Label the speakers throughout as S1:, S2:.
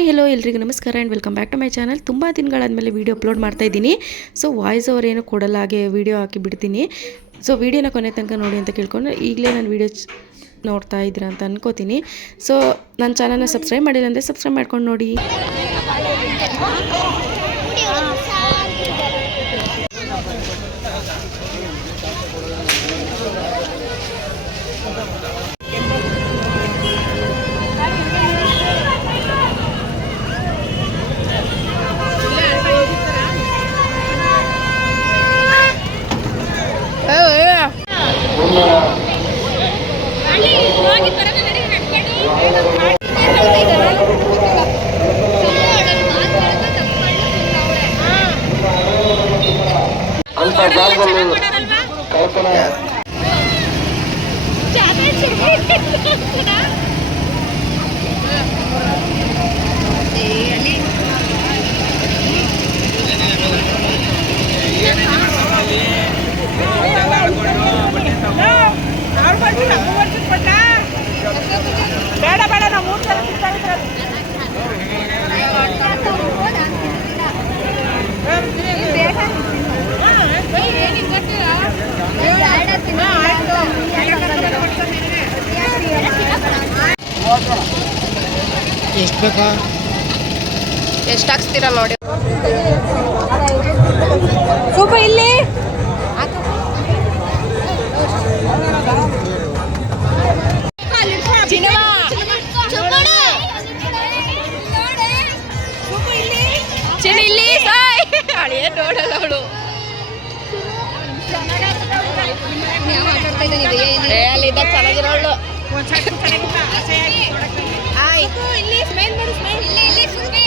S1: Hi hello ಎಲ್ರಿಗೂ ನಮಸ್ಕಾರ and welcome back to my channel ತುಂಬ ದಿನಗಳಾದಮೇಲೆ ವೀಡಿಯೋ ಅಪ್ಲೋಡ್ ಮಾಡ್ತಾ ಇದ್ದೀನಿ. ಸೊ ವಾಯ್ಸ್ ಓವರ್ ಏನು ಕೊಡಲ್ಲ, ಹಾಗೆ ವೀಡಿಯೋ ಹಾಕಿ ಬಿಡ್ತೀನಿ. ಸೊ ವೀಡಿಯೋನ ಕೊನೆ ತನಕ ನೋಡಿ ಅಂತ ಕೇಳ್ಕೊಂಡು ಈಗಲೇ ನಾನು ವೀಡಿಯೋ ನೋಡ್ತಾ ಇದ್ದೀರಾ ಅಂತ ಅನ್ಕೋತೀನಿ. ಸೊ ನನ್ನ ಚಾನಲ್ನ ಸಬ್ಸ್ಕ್ರೈಬ್ ಮಾಡಿಲ್ಲ ಅಂದರೆ ಸಬ್ಸ್ಕ್ರೈಬ್ ಮಾಡ್ಕೊಂಡು ನೋಡಿ.
S2: Oh.
S3: ಎಷ್ಟು ಬೇಕಾ?
S4: ಎಷ್ಟು ಹಾಕ್ಸ್ತೀರ ನೋಡಿ.
S2: ಸೂಪ ಇಲ್ಲಿ.
S4: ನೋಡಲ್ಲ ಅವಳು. ಚೆನ್ನಾಗಿರೋಳು.
S2: ಇಲ್ಲಿ ಸ್ಮೈಲ್ ಮಾಡು ಸ್ಮೈಲ್ ಇಲ್ಲಿ ಸುಮ್ಮನೆ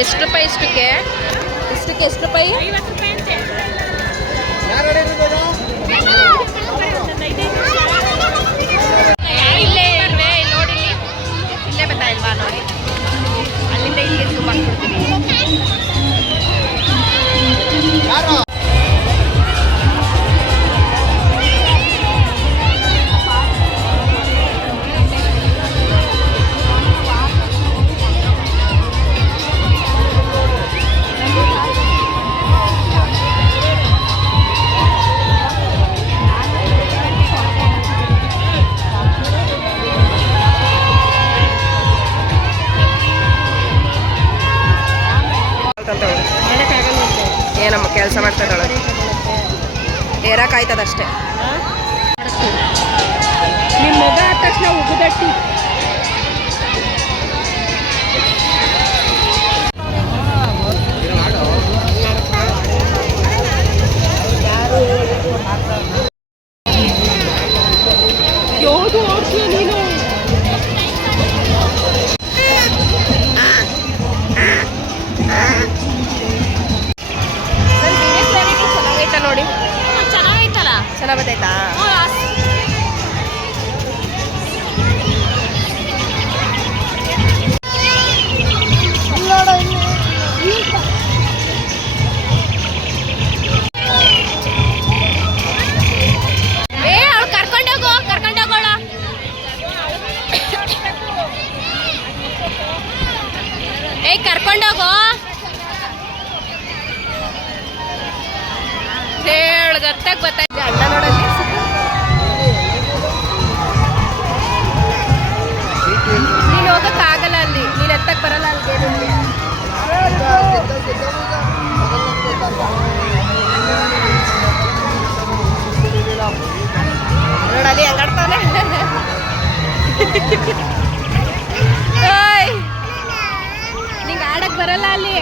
S4: ಎಷ್ಟು ರೂಪಾಯಿ ಇಷ್ಟಕ್ಕೆ? ಇಷ್ಟಕ್ಕೆ ಎಷ್ಟು ರೂಪಾಯಿ? ಏರಕ್ಕಾಯ್ತದಷ್ಟೇ
S2: ನಿಮ್ಮ ಮಗ ಆದ ತಕ್ಷಣ ಉಗುದಟ್ಟಿ. ಅವಳಿಗೆ ಬರ್ತಾ
S4: ಗೊತ್ತಾಯ್ತು ಅಣ್ಣ
S5: ನೋಡಲ್ಲಿ?
S4: ನೀನು ಹೋಗೋಕ್ಕಾಗಲ್ಲ ಅಲ್ಲಿ. ನೀನು ಎತ್ತಕ್ಕೆ ಬರಲ್ಲ ಅಲ್ಲಿ ನೋಡಲ್ಲಿ ಹೆಂಗಾಡ್ತಾನೆ ನಿಂಗೆ ಆಡಕ್ ಬರಲ್ಲ ಅಲ್ಲಿ.